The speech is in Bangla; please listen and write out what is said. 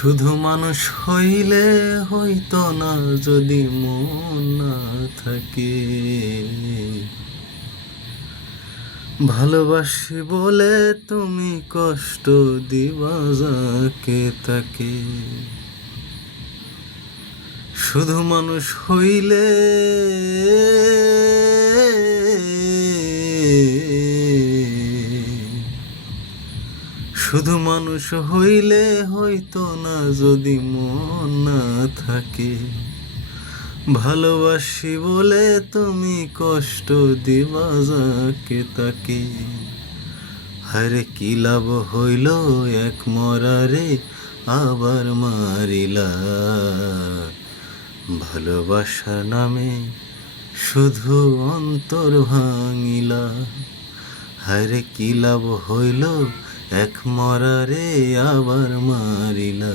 শুধু মানুষ হইলে হইতো না যদি মন না থাকে। ভালোবাসি বলে তুমি কষ্ট দিবা যাকে তাকে। শুধু মানুষ হইলে শুধু মানুষ হইলে হইতো না যদি মন না থাকে। ভালোবাসি বলে তুমি কষ্ট দিবা যাকে তাকে। হারে কি লাভ হইল এক মরারে আবার মারিলা। ভালোবাসার নামে শুধু অন্তর ভাঙিলা। হারে কি লাভ হইল এক মরারে আবার মারিলা।